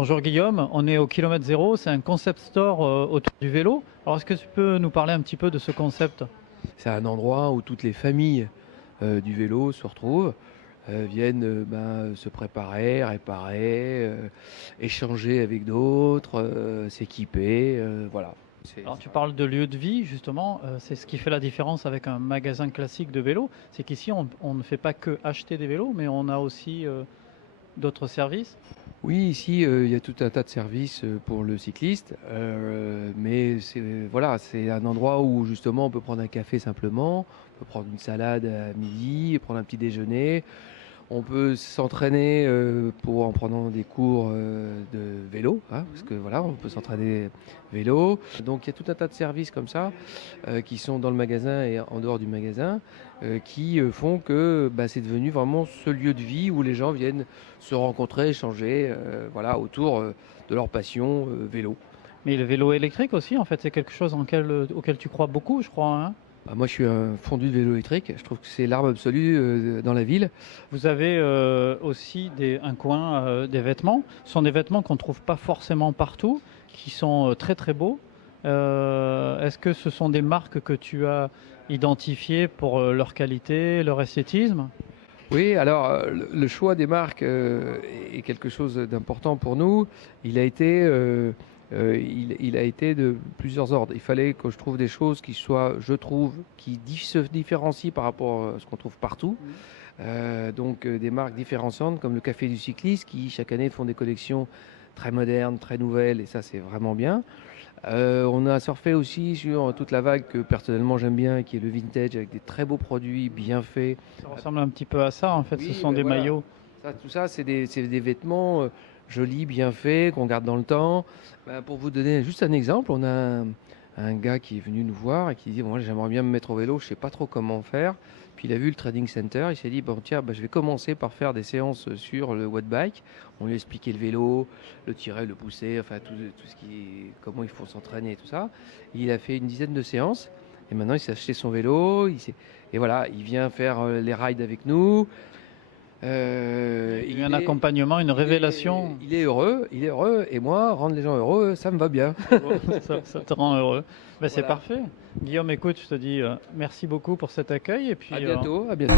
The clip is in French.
Bonjour Guillaume, on est au kilomètre zéro, c'est un concept store autour du vélo. Alors est-ce que tu peux nous parler un petit peu de ce concept? C'est un endroit où toutes les familles du vélo se retrouvent, viennent se préparer, réparer, échanger avec d'autres, s'équiper, voilà. Alors tu parles de lieu de vie justement, c'est ce qui fait la différence avec un magasin classique de vélo, c'est qu'ici on ne fait pas que acheter des vélos, mais on a aussi d'autres services. Oui, ici, il y a tout un tas de services pour le cycliste, mais voilà, c'est un endroit où justement on peut prendre un café simplement, on peut prendre une salade à midi, prendre un petit déjeuner. On peut s'entraîner en prenant des cours de vélo, hein, parce que voilà, on peut s'entraîner vélo. Donc il y a tout un tas de services comme ça qui sont dans le magasin et en dehors du magasin qui font que c'est devenu vraiment ce lieu de vie où les gens viennent se rencontrer, échanger voilà, autour de leur passion vélo. Mais le vélo électrique aussi, en fait, c'est quelque chose auquel tu crois beaucoup, je crois, hein. Moi je suis un fondu de vélo électrique, je trouve que c'est l'arme absolue dans la ville. Vous avez aussi un coin des vêtements. Ce sont des vêtements qu'on ne trouve pas forcément partout, qui sont très très beaux. Est-ce que ce sont des marques que tu as identifiées pour leur qualité, leur esthétisme? Oui, alors le choix des marques est quelque chose d'important pour nous. Il a été, il a été de plusieurs ordres. Il fallait que je trouve des choses qui soient, je trouve, se différencient par rapport à ce qu'on trouve partout. Donc des marques différenciantes comme le Café du Cycliste qui chaque année font des collections très modernes, très nouvelles et ça c'est vraiment bien. On a surfé aussi sur toute la vague que personnellement j'aime bien, qui est le vintage avec des très beaux produits bien faits. Ça ressemble un petit peu à ça, en fait. Ce Oui, sont des voilà. maillots. Tout ça, c'est des vêtements jolis, bien faits, qu'on garde dans le temps. Pour vous donner juste un exemple, on a un gars qui est venu nous voir et qui dit, bon, moi, j'aimerais bien me mettre au vélo, je sais pas trop comment faire. Puis il a vu le Trading Center, il s'est dit, bon tiens, je vais commencer par faire des séances sur le watt bike. On lui a expliqué le vélo, le tirer, le pousser, enfin tout ce comment il faut s'entraîner et tout ça. Et il a fait une dizaine de séances. Et maintenant, il s'est acheté son vélo. Et voilà, il vient faire les rides avec nous. Il y a eu un accompagnement, une révélation. Il est heureux, et moi, rendre les gens heureux, ça me va bien. Ça te rend heureux. C'est Voilà. parfait. Guillaume, écoute, je te dis merci beaucoup pour cet accueil. Et puis, À bientôt, à bientôt.